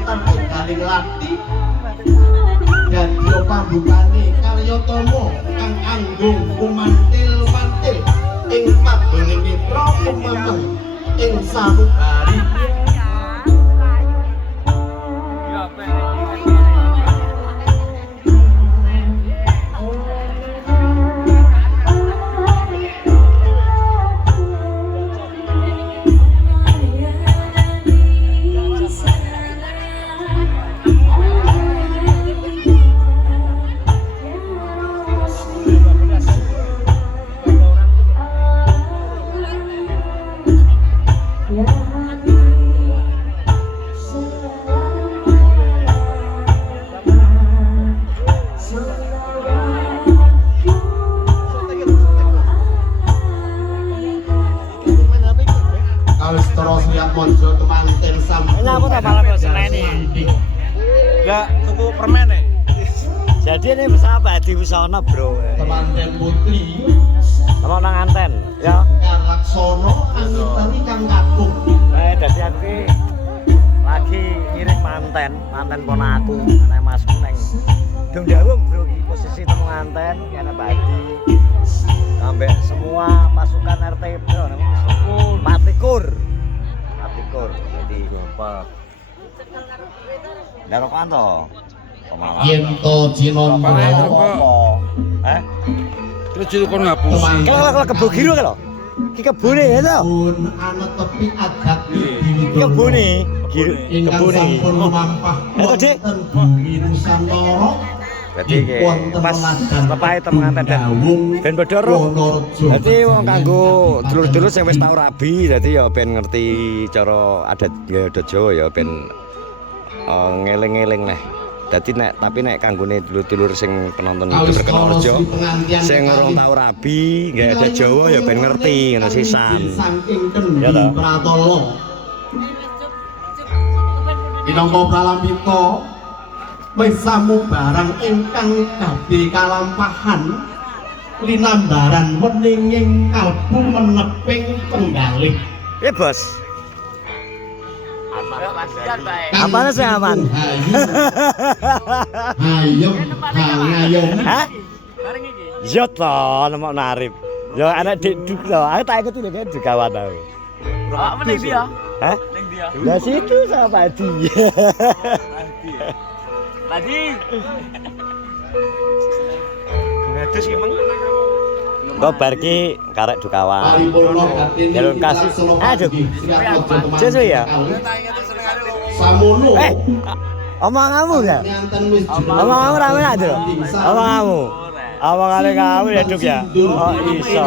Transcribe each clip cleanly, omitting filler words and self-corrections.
mantan galing lati dadi pambukane karya tama kang anggung kumantil-mantil ing pagone mitra kumameng ing sanubari Monjo temanten sampai. Ini aku tak malam seneni. Enggak tuku permen nih. Jadi ini bersama di Wisana bro. Temanten putri. Sama nang anten, ya. Kang Laksono, angitan kang kakung. Jadi aku lagi ngirim manten ponaku, anak masku neng. Dong dawung bro, di posisi temu anten, karena badi. Sampai semua pasukan RT bro, Matikur. Jadi apa? Dari kanto. Yento Cinon Terus itu kon ngapusi. Kalau kebo giru kalau. Ki kebune ya to. Pun ana tepi agak Ki kebune giru kebune. Sampun melampah wonten bumi Nusantara. Jadi pas papai temengan dan ben padha ro. Dadi wong kanggo dulur-dulur sing wis tau rabi, dadi ya ben ngerti cara adat ya Jawa ya ben ngeling-eling neh. Dadi tapi nek kanggone dulur-dulur sing penonton YouTube Rejo sing urung tau rabi, nggih adat Jawa ya ben ngerti ngono sisan. Ya to. Minangka Pralamita wis samu barang ingkang kabeh kalampahan linambaran weninging kalbu meneping penggalih. Ya bos. Apane sing aman? Hayem, hayem. Hah? Bareng iki. Yo to, nemok narip. Yo anak deduk to. Aku tak ikut iki digawan aku. Awak meneng dia? Hah? Ning dia. Lah situ sama Padi. Padi. Ngedus ki meng. Kok bar ki karek dukawan. Jalur kasih. Aduh. Jesu ya. Samono. Omonganmu ya? Omonganmu rame gak tuh? Omonganmu? Omongane kamu ya Duk ya? Oh iso.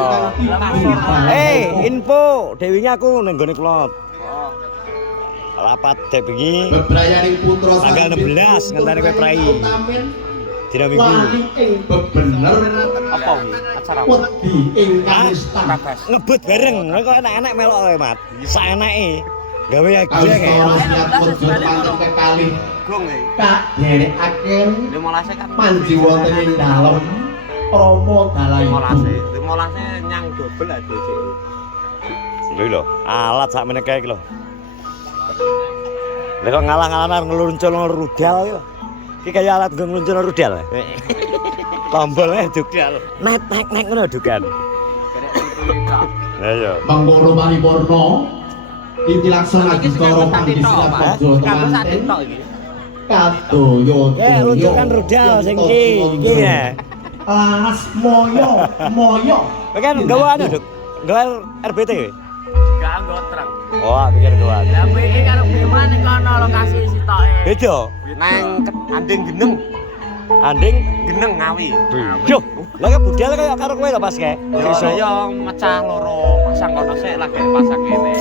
Info dewinya aku ning gone Klot. Rapat dewi Bebrayaning putra tanggal 16 ngenteni kowe prai. Dina Minggu. Bebener Apa acara? wedi ingkang istang. Ngebut bareng. Kok enak-enak melok kowe, Mat. Saenake. Gawe ya gede ya. Kekalih. Kak derekaken 15 kan panji wonten ing dalem promo dalan 15 nyang dobel aja sik. Lho alat sak meneh iki lho. Lha kok ngalah-ngalah ngeluncur rudal iki lho. Iki kaya alat nggo ngeluncur rudal. Tombolnya dugdal. Nek ngono dukan. Ayo. Mangkono paripurna iki laksanaken cara pandisirat Jawa temanten. Kadoyo. Luncuran rudal sing iki ya. Laras moyo. Kan gawe anu, Duk. Gawe RBT. Gak anggo terang. Oh, pikir gawe. Lah iki karo Bima ning kono lokasi sitoke. Beda. Nang Anding Geneng. Anding Geneng Ngawi. Yo, lha kok budal kaya karo kowe lho pas kae. Iso yo mecah loro, pasang kono sik lagi pasang kene.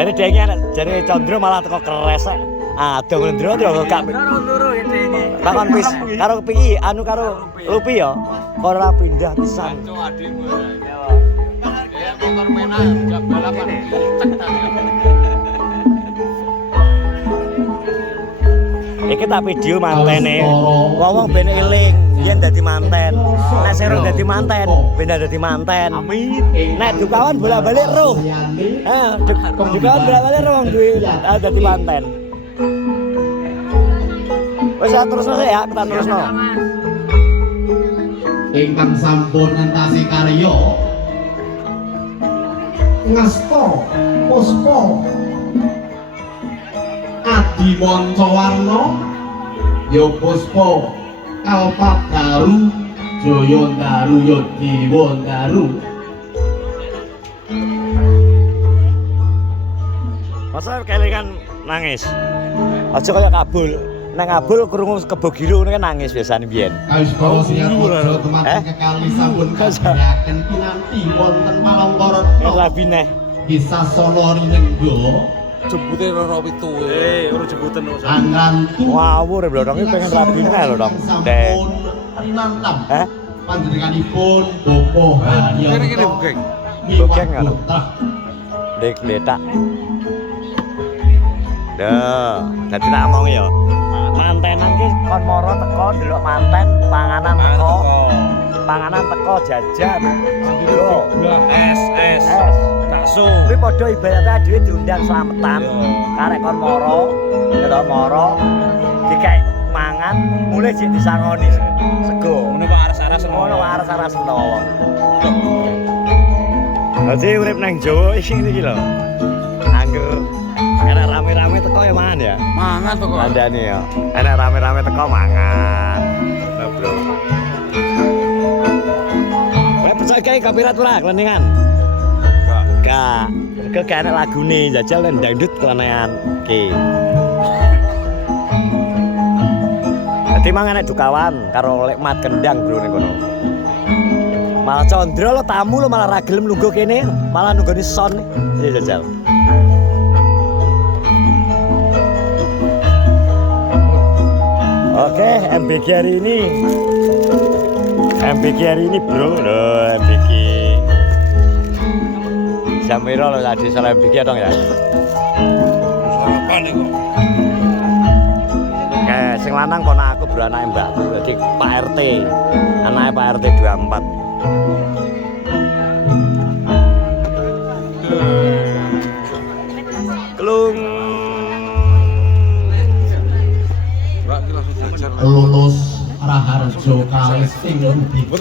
Jare denge anak jare Condro malah teko keres. Aduh Condro gak turu ngene. Takon wis karo PI anu karo Lupi ya. Ora pindah pisan. Adikmu ya. Ya motor mena jak balapan. Iki tak video mantene. Wong ben eling yen dadi manten. Nek sing ora dadi manten, ben dadi manten. Amin. Nek dukawan bolak-balik roh. Dukawan bolak-balik roh wong duwe dadi manten. Wis terusno ya, kita terusno. Ingkang sampun nentasi karya ngasta puspa adi manca warna ya puspa kalpadaru jaya daru ya dewa daru. Masa kelingan nangis. Aja kaya kabul. Nang kabul krungu kebo gilu kan nangis biasane biyen. Kaisbara Singapura teman kekali sampun kajaraken pinanti wonten Palangkara. Rabi neh. Bisa sono rinenggo jembute ora pitu. Ora jembuten kok. Angrantu. Ngawur lho dong, iki pengen rabi neh lho dong. Dek. Rinantam. Heh? Panjenenganipun Bapa Haryanto. Kene bugeng. Bugeng ngono. Dek letak. Dah, dadi tak omong ya. Mantenan ki kon moro teko ndelok manten, panganan teko. Panganan teko jajan. Yo, Es. Bakso. kuwi padha ibaratnya dhewe diundang slametan. Karek kon moro, ya moro. Dikek mangan, mulai jek disangoni sego. Ngono kok aras-aras Ngono kok aras-aras entawa. Dadi urip nang Jawa iki ngene iki lho. Angger enak rame-rame teko ya mangan ya. Mangan to kok. Kandhane ya. Enak rame-rame teko mangan. Lho, Bro. Kowe percaya kae kapirat ora kleningan? Gak. Mergo gak enak lagune jajal nek dangdut klenean. Oke. Dadi mangan enak dukawan karo lekmat kendang bro ning kono. Malah condro lo tamu lo malah ra gelem lungguh kene, malah nunggoni son. Iya jajal. Oke, MBG hari ini bro, loh MBG. Samiro lo tadi salah MBG dong ya. Apa nih kok? Kayak sing lanang kono aku bro anake mbakku, jadi Pak RT, anake Pak RT 24. Kelung. lulus Raharjo kalis ing Rubiko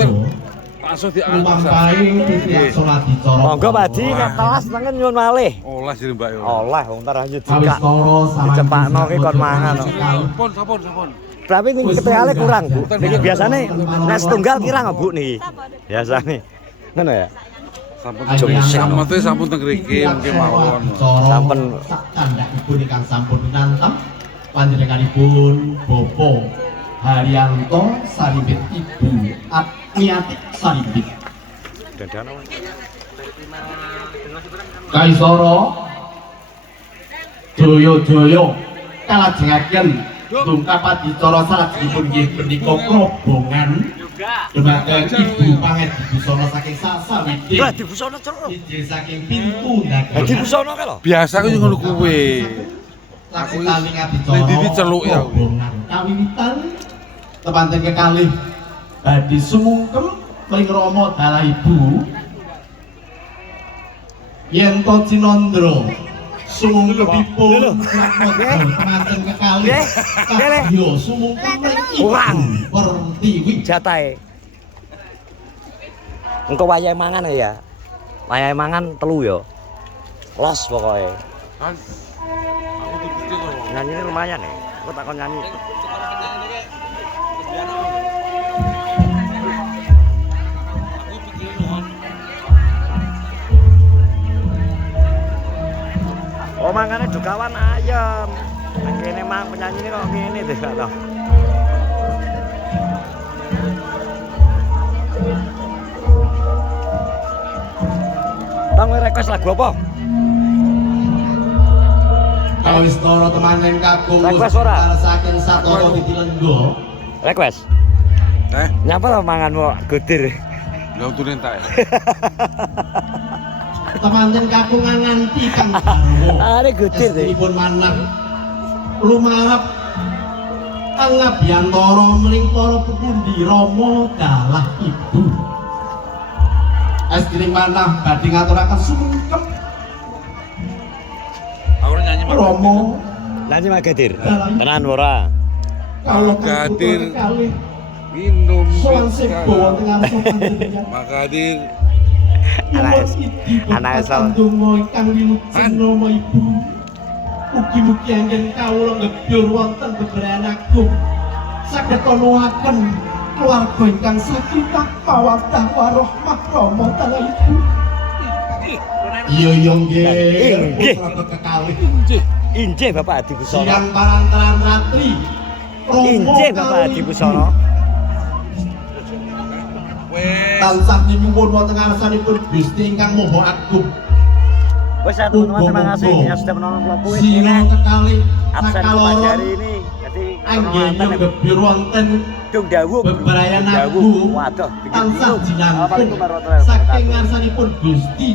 Langsung lumampaing titiak salat dicara. Monggo Pak Di kelas nengen nyuwun malih. Olah jadi Mbak yo. Oleh wong entar lanjut Kawis dikak. toro sama Dicepakno ki kon mangan. Sampun. Berarti ning keteale kurang, Bu. Niki biasane nek setunggal kirang, Bu niki. Biasane. Ngono ya. Sampun teng mriki mungkin mawon. Sampun candhakipun ingkang sampun pinantem panjenenganipun Bapa Haryanto Sarimbit Ibu Atmiati Sarimbit. Kaisara Jaya-jaya kalajengaken tungkap adicara salajengipun nggih punika krobongan dumateng Ibu Pangedi Busana saking Sasawidi. Lah dibusana ceruk. Siji saking pintu ndagel. Dibusana kae lho. Biasa ku ngono kuwi. Aku kali adicara. Nek ndi celuk ya. Krobongan kawiwitan tepanten kekalih badhe sumungkem ring Rama dalah Ibu. Yen to Cinandra sumungkepipun temanten kekalih kadya sumungkem ring Ibu Pertiwi Jatahe. Engko wayahe mangan ya. Wayahe mangan telu ya. Los pokoke. Kan aku dipikir kok. Nyanyi lumayan ya. Aku takon nyanyi. Oh mangane dukawan ayam. Nang kene mang penyanyine kok ngene to lho. Bang request lagu apa? Kawis toro temanen kakung Request ora? saking satoro ditilenggo. Request. Nyapa to manganmu godir? Lah untune entek. Temanten kakung nganti kang garwa. Are godir sih. Estunipun manah lumarep Angabiyantara mling para pupundi Rama dalah Ibu. Estunipun manah badhe ngaturaken sumungkem Aku nyanyi Rama Nyanyi Mas Godir. Tenan ora? Kalau Magadir. kali Minum soal pizza. sebawa tengah sopan dengan Magadir. Anak esal. Kang wilujeng nama ibu. Mugi-mugi anggen kawula ngebyur wonten bebrayan agung. Saged nuwuhaken keluarga ingkang sakinah mawaddah warahmah rama tala ibu. Iya iya nggih. Putra kekalih. Injih Bapak Adi Busana. Siang parantaran ratri. Injih Bapak Adi Busana. Wes. Tansah nyuwun wonten ngarsanipun Gusti ingkang Maha Agung. Wes ya teman-teman, terima kasih yang sudah menonton vlogku ini. Sira kekalih Absen sakaloron hari ini. Jadi anggenipun ngebyur wonten Dung Dawung. bebrayan Dawung. agung. Waduh, Tansah Assalamualaikum jinantung warahmatullahi wabarakatuh. saking ngarsanipun Gusti